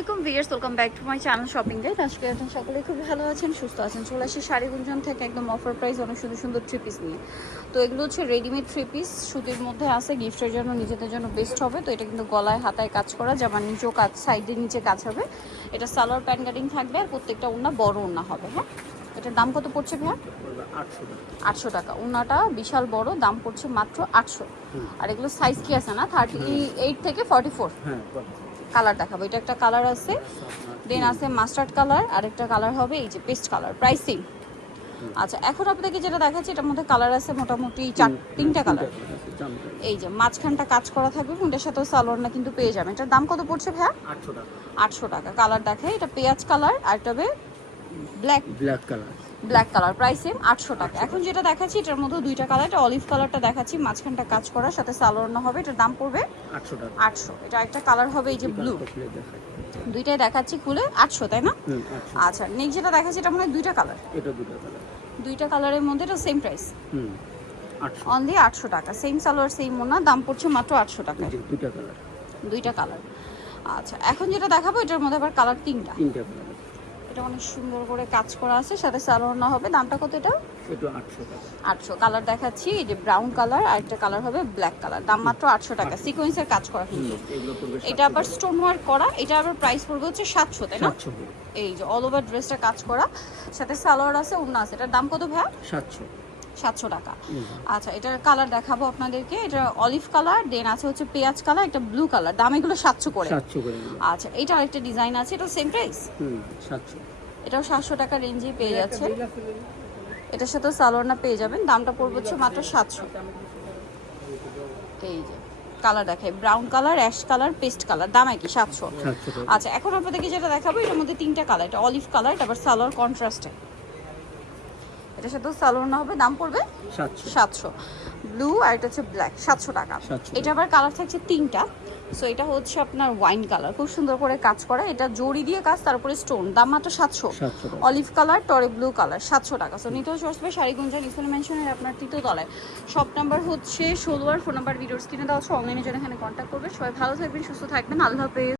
আলাইকুম viewers welcome back to my channel shopping guide আজকে আপনারা সকলে খুব ভালো আছেন সুস্থ আছেন। চলে আসি শাড়ি গুঞ্জন থেকে একদম অফার প্রাইস অনেক সুন্দর সুন্দর থ্রি পিস নিয়ে। তো এগুলো হচ্ছে রেডিমেড থ্রি পিস সুতির মধ্যে আছে গিফটের জন্য নিজেদের জন্য বেস্ট হবে। তো এটা কিন্তু গলায় হাতায় কাজ করা জামার নিচেও কাজ সাইডের নিচে কাজ হবে। এটা সালোয়ার প্যান্ট কাটিং থাকবে আর প্রত্যেকটা ওনা বড় ওনা হবে হ্যাঁ? এটার দাম কত পড়ছে ভাইয়া? আটশো টাকা। আটশো টাকা। ওনাটা বিশাল বড় দাম পড়ছে মাত্র আটশো। আর এগুলো সাইজ কি আছে না? থার্টি এইট থেকে ফর্টি ফোর হ্যাঁ কালার দেখাবো এটা একটা কালার আছে দেন আছে মাস্টার্ড কালার আর একটা কালার হবে এই যে পেস্ট কালার প্রাইস আচ্ছা এখন আপনাদেরকে যেটা দেখাচ্ছি এটার মধ্যে কালার আছে মোটামুটি চার তিনটা কালার। এই যে মাঝখানটা কাজ করা থাকবে এবং এটার সাথেও সালোয়ার না কিন্তু পেয়ে যাবেন। এটার দাম কত পড়ছে ভাইয়া? আটশো টাকা। আটশো টাকা। কালার দেখে এটা পেঁয়াজ কালার আর এটা হবে black black colour. Black colour price same আটশো টাকা। এখন যেটা দেখাচ্ছি এটার মধ্যে দুইটা কালার এটা অলিভ কালারটা দেখাচ্ছি মাঝখানটা কাজ করার সাথে সালোয়ার না হবে এটার দাম পড়বে আটশো টাকা। আটশো। এটা একটা কালার হবে এই যে ব্লু দুইটাই দেখাচ্ছি খুলে আটশো তাই না? আচ্ছা নেক্সট যেটা দেখাচ্ছি এটা মনে হয় দুইটা কালার এটা দুটো কালার দুইটা কালারের মধ্যে এটা সেম প্রাইস অনলি আটশো। টাকা। সেম সালোয়ার সেম মোনা দাম পড়ছে মাত্র আটশো টাকা। দুটো কালার দুইটা কালার আচ্ছা এখন যেটা দেখাবো এটার মধ্যে আবার কালার তিনটা। তিনটা কালার এটা অনেক সুন্দর করে কাজ করা আছে সাথে সালোয়ার না হবে। দামটা কত এটা? আটশো কালার দেখাচ্ছি এই যে ব্রাউন কালার আর একটা কালার হবে ব্ল্যাক কালার দাম মাত্র আটশো টাকা। সিকোয়েন্সের কাজ করা কিন্তু। এটা আবার স্টোন ওয়ার্ক করা এটা আবার প্রাইস পড়বে হচ্ছে সাতশো তাই না? এই যে অল ওভার ড্রেসটা কাজ করা। সাথে সালোয়ার আছে অন্য আছে। এটার দাম কত ভাইয়া? সাতশো। সাতশো টাকা। আচ্ছা এটার কালার দেখাবো আপনাদেরকে। এটা অলিভ কালার দেন আছে হচ্ছে পেঁয়াজ কালার একটা ব্লু কালার দাম এগুলো সাতশো করে। আচ্ছা এটা আরেকটা ডিজাইন আছে এটা সেম প্রাইস হুম এটাও সাতশো টাকা রেঞ্জে পেয়ে যাচ্ছে এটার সাথে সালোয়ারনা পেয়ে যাবেন। দামটা পড়বে হচ্ছে মাত্র সাতশো। এই যে কালার দেখাই। Brown colour ash colour paste colour দাম একই সাতশো। সাতশো আচ্ছা এখন আপনাদেরকে যেটা দেখাবো এটার মধ্যে তিনটা কালার এটা অলিভ কালার এটা আবার সালোয়ার কন্ট্রাস্টে এটার সাথে সালোয়ার না হবে দাম পড়বে সাতশো। ব্লু আর এটা হচ্ছে ব্ল্যাক সাতশো টাকা। এটা আবার কালার থাকছে তিনটা। সো এটা হচ্ছে আপনার ওয়াইন কালার খুব সুন্দর করে কাজ করা। এটা জড়ি দিয়ে কাজ তারপরে স্টোন দাম মাত্র সাতশো। অলিভ কালার টরে ব্লু কালার সাতশো টাকা। সো নিতে হচ্ছে আসবে শাড়ি গুঞ্জন ইসলাম মেনশনের আপনার তৃতীয় তলায়। সব নাম্বার হচ্ছে ষোলো আর ফোন নাম্বার ভিডিওর স্ক্রিনে দেওয়া হচ্ছে অনলাইনে জন্য এখানে কন্ট্যাক্ট করবে সবাই ভালো থাকবেন সুস্থ থাকবেন। আল্লাহ হাফেজ।